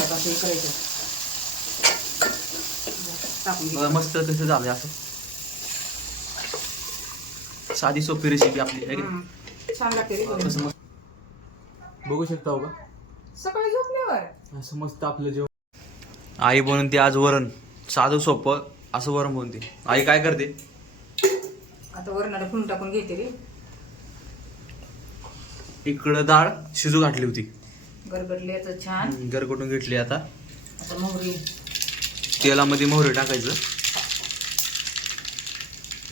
आता हे करायचं टाकून घे. मस्त कसं झालंय असं साधी सोपी रेसिपी आपली आहे की नाही? छान लागते रे कसं मस्त बघू शकता हो का सकाळी झोपल्यावर असं मस्त आपलं जेवण. आई बनवते आज वरण साधं सोपं असं वरण बनवते. आई काय करते? आता वरणाला फुलून टाकून घेते रे. इकडं डाळ शिजू घातली होती, गरगडली आता छान. गरगटून घेतली. आता आता मोहरी तेलामध्ये मोहरी टाकायचं.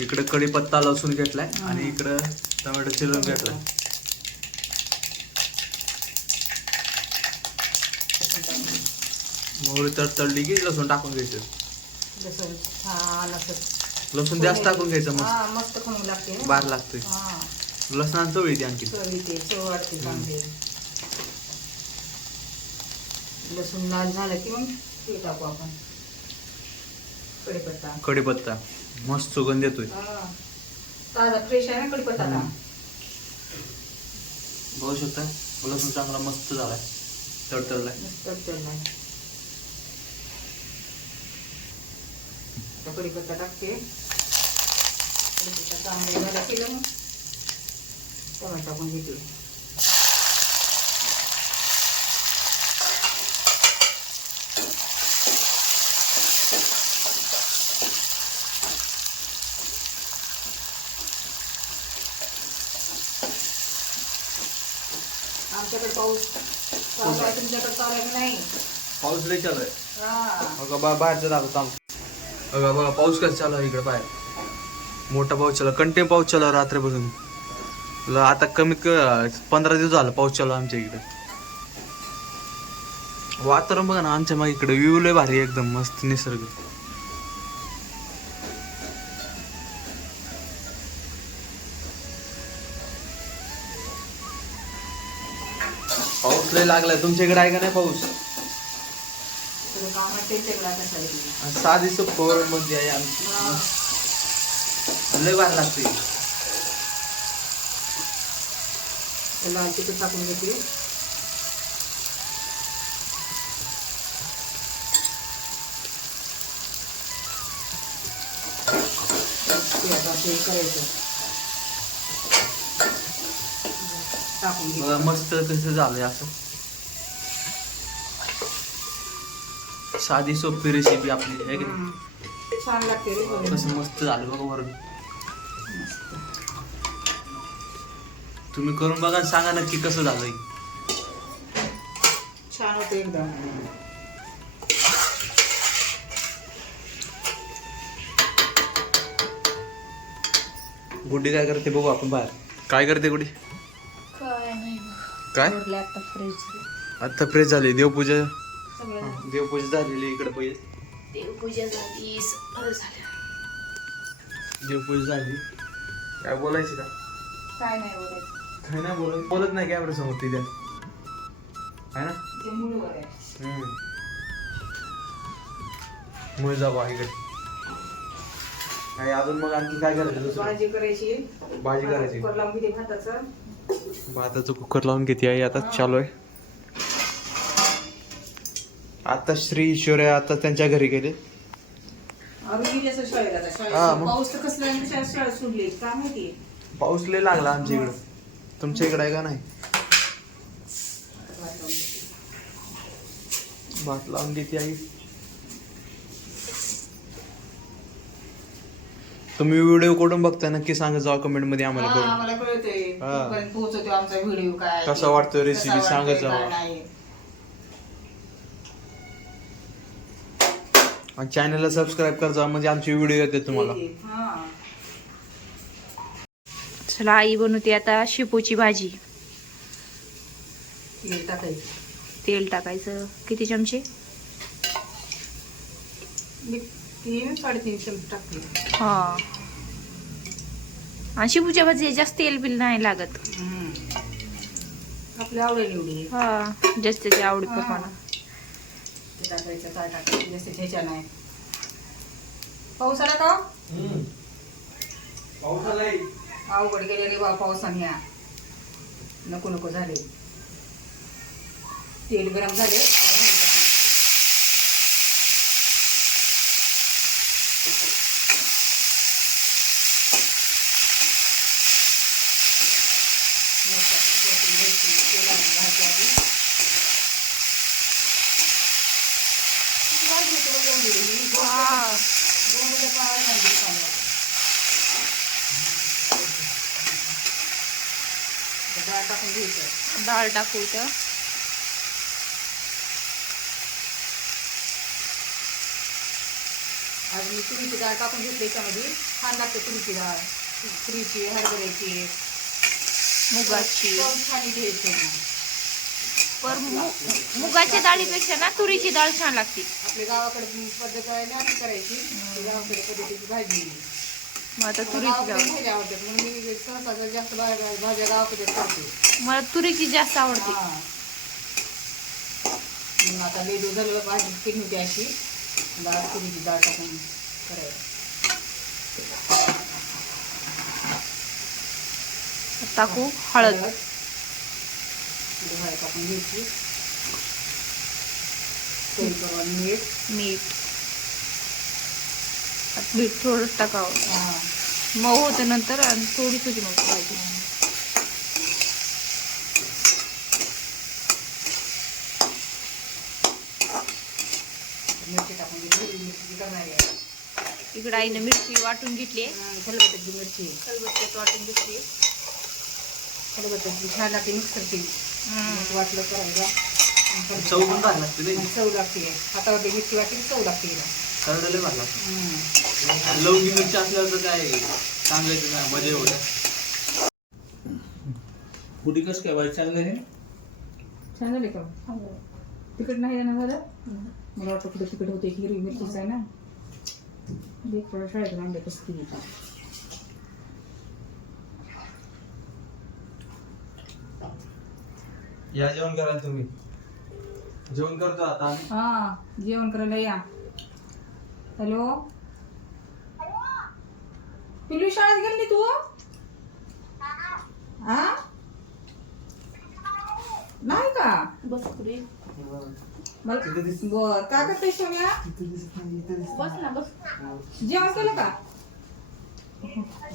इकडं कढीपत्ता लसूण घेतलाय आणि इकडं टोमॅटो चिरून घेतलाय. मोहरी तडतडली की लसूण टाकून घ्यायचं. जसं छान असं लसूण जास्त टाकून घ्यायचं, मस्त मस्त खमंग लागते ना. बार लागतोय. लसणानं चव येते आणखी. चव येते, चव वाढते चांगली. लसूण लाल झालं की मग ते टाकू आपण कढीपत्ता. कढीपत्ता मस्त सुगंध येतोय. ताजा फ्रेश आहे ना कढीपत्ता. बघू शकता लसूण चांगला मस्त झालाय, तडतडलाय. मस्त तडतडलाय. आता कढीपत्ता टाकते. कढीपत्ता चांगला झाला की मग टोमॅटो टाकून घेते. आमच्याकडे पाऊस चालू आहे, तुमच्याकडे चालू आहे की नाही? पाऊस लय चालू आहे. बघा बाहेरचं दाखव चालू. बघा बघा पाऊस कसं चालू आहे इकडे बाहेर. मोठा पाऊस चालू, कंटिन्यू पाऊस चालू आहे रात्रीपासून. आता कमीत 15 दिवस झालं पाऊस चालू आमच्या इकडे. वातावरण बघा ना आमच्या मागे इकडे व्ह्यू लय भारी एकदम मस्त निसर्ग. पाऊस लय लागलाय. तुमच्या इकडे आहे का नाही पाऊस? साधी सोपं मध्ये आहे आमची. लय भारी लागते. लाल तिखट टाकून घेते. करायचं टाकून घे. बघा मस्त कसं झालंय असं साधी सोपी रेसिपी आपली आहे की नाही? छान लागते रे. कसं मस्त झालं बघा वरून. तुम्ही करून बघा, सांगा नक्की कसं झालंय. छान होते एकदम. गुड्डी काय करते बघू आपण बाहेर. काय करते गुड्डी? काय आता फ्रेश झाली. देवपूजा झालेली इकडे पहिले. देवपूजा झाली, देवपूजा झाली. काय बोलायची का? काय नाही बोलायचं. काय नाही बोलत नाही काय बरं समोर तिथे आहे ना. ते मुळवर आहे. मुळे जाऊ इकडे. काय अजून मग आणखी काय करायचं? भाजी करायची. भाजी करायची. कुकर लावून घेते भाताचं. भाताचं कुकर लावून घेते आई. आता चालू आहे. आता श्री ईश्वरे आता त्यांच्या घरी गेले. पाऊस तर कसला शाळा सुटली काय माहिती. पाऊस लय लागला आमच्या इकडं. तुमच्या इकडे आहे का नाही? भात लावून घेते आई. तुम्ही व्हिडिओ कुठून बघताय नक्की सांगा जावा कमेंट मध्ये आम्हाला. आम्हाला कळतंय कुठपर्यंत पोहोचतोय आमचा व्हिडिओ. काय कसा वाटतोय रेसिपी सांगत जावा. आणि चॅनलला सबस्क्राईब कर जा म्हणजे आमचे व्हिडिओ येते तुम्हाला. चला आई बनवते आता शेपूची भाजी. तेल टाकायचं. किती चमचे? 3-3.5 चमचे टाकले. हा. आणि शेपूच्या भाजी जास्त तेल बिल नाही लागत. आपल्या आवडी निवडी. हा जास्त त्याच्या आवडी प्रमाणे टाकायचं. काय टाकायचं जास्त घ्यायच्या नाही. पाऊस आला का? पाऊस आलाय. अवघड गेले रे बा पावसाने. नको नको झाले. तेल गरम झाले. डाळ टाकून घ्यायचं. डाळ टाकू इथं. आज मी तुरीची डाळ टाकून घेतली त्याच्यामध्ये. छान लागते तुरीची डाळ. तुरीची, हरभऱ्याची, मुगाची. छान घ्यायची. पर मुगाच्या डाळीपेक्षा ना तुरीची डाळ छान लागते. आपल्या गावाकडे पद्धत आहे ना अशी करायची. गावाकडे पद्धतीची भाजी. मग आता तुरीची डाळ. भाजी आवडतात म्हणून मी सहसा जास्त भाज्या गावाकडे करते. मला तुरीची जास्त आवडते. म्हणून आता लेडू झालं भाजी केली होती अशी. डाळ तुरीची डाळ टाकून करायची. टाकू हळद. हळद टाकून घ्यायची. मीठ. मीठ. मीठ थोडं टाकावं. मऊ होतं नंतर आणि थोडीच होती मग भाजी. मिरची टाकून घेतली. मिरची करणारी आहे. इकडे आईने मिरची वाटून घेतली. खलबत्त्याची मिरची खलबत्त्यात वाटून घेतली. खलबत्त्याची छान लागते मिक्सरची. वाटलं करायला चव पण भारी लागते नाही. चव लागते. हातावरती मिरची वाटली चव लागते. सरडले भारी लागते. लवंगी मिरची असल्यावर तर काय सांगायचं ना, मजा होत. कुठे कसं काय बाई चांगलं आहे? छान झाले का? तिकट नाही ना झालं. मला वाटतं कुठे तिकट होते. हिरवी मिरचीच आहे ना. थोडं शाळेत आणले कसं केली. या जेवण करायला तुम्ही. जेवण करतो आता आम्ही. हा जेवण करायला या. हॅलो पिलू शाळेत गेली तू? हा नाही का? बस बर काय करते सोन्या? ना बस. जेवण केलं का?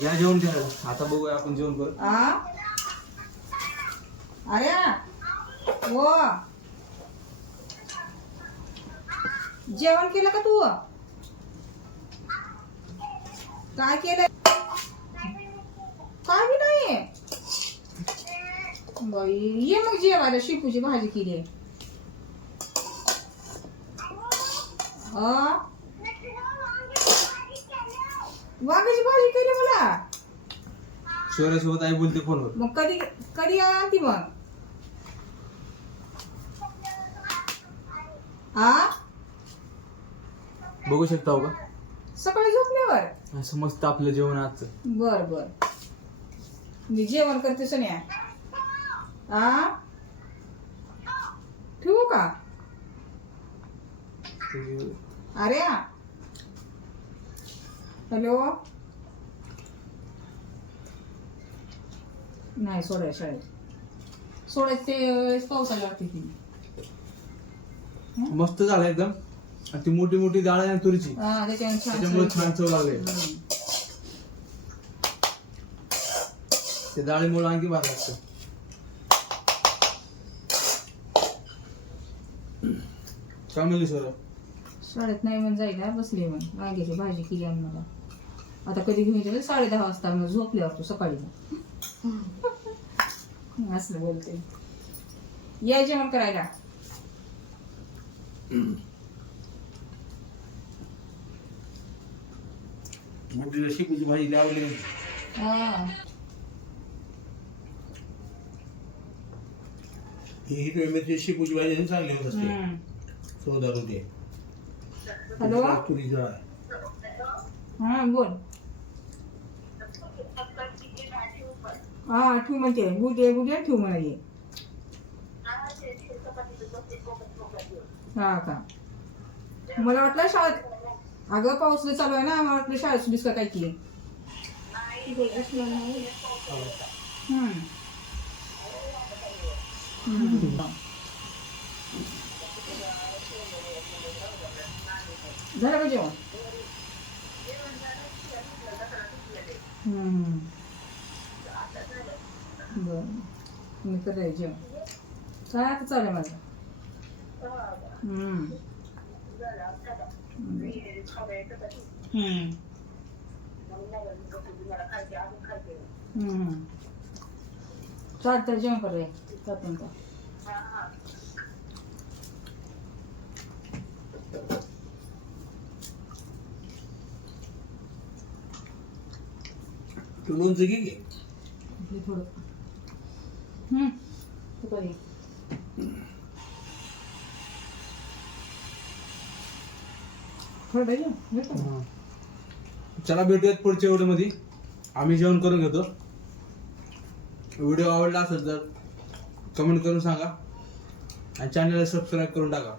या जेवण करायला. आता बघूया आपण जेवण करू. अरे हो जेवण केलं का तू? काय केलं? काय बी नाही. बाई ये मग जेवायला. शेपूची भाजी केली आहे. वांग्याची भाजी केली मला. शौर्यासोबत आई बोलते फोनवर. मग कधी कधी आणती मग? बघू शकता हो का सकाळी झोपल्यावर. असं मस्त आपलं जेवण आजचं. बर बर मी जेवण करते सोन्या. ठेवू का? अरे हॅलो नाही सोडाय शाळेत. सोडायचे पावसाला लागते ती. मस्त झालं एकदम. आणि ती मोठी मोठी डाळ आहे ना तुरीची, त्याच्यामुळे छान चव लागले. त्या डाळीमुळे आणखी भारी लागतं. काय म्हणली सर? शाळेत नाही म्हणून जायला बसली. मग वांग्याची भाजी केली आम्हाला. आता कधी घेऊन गेले 10:30 वाजता. मग झोपल्यावर तू सकाळी असं बोलते. या जेवण करायला. मोठी शेपूची भाजी लावली. ही हिरवी मिरची शेपूची भाजी चांगली होत असते. चवदार होते. हॅलो तुरीची डाळ. हा बोल. हा ठेवू म्हणते. बुद्या ठेवू म्हणा. ये हा का? मला वाटलं शाळेत. अगं पाऊस चालू आहे ना. मला वाटलं शाळेत सुद्धा का काय की. झालं का जेवण? बरं मी करायचं जेवण. काय आता चालू आहे माझं. हम्म. हम्म. चालतं जेवण करूया चालतं का? तू लोणचं घे की. हे थोडं तू कधी थोडं घे, घेतो. चला भेटूयात पुढच्या व्हिडिओमध्ये. आम्ही जेवण करून घेतो. व्हिडिओ आवडला असेल तर कमेंट करून सांगा आणि चॅनलला सबस्क्राईब करून टाका.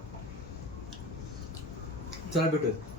चला भेटूयात.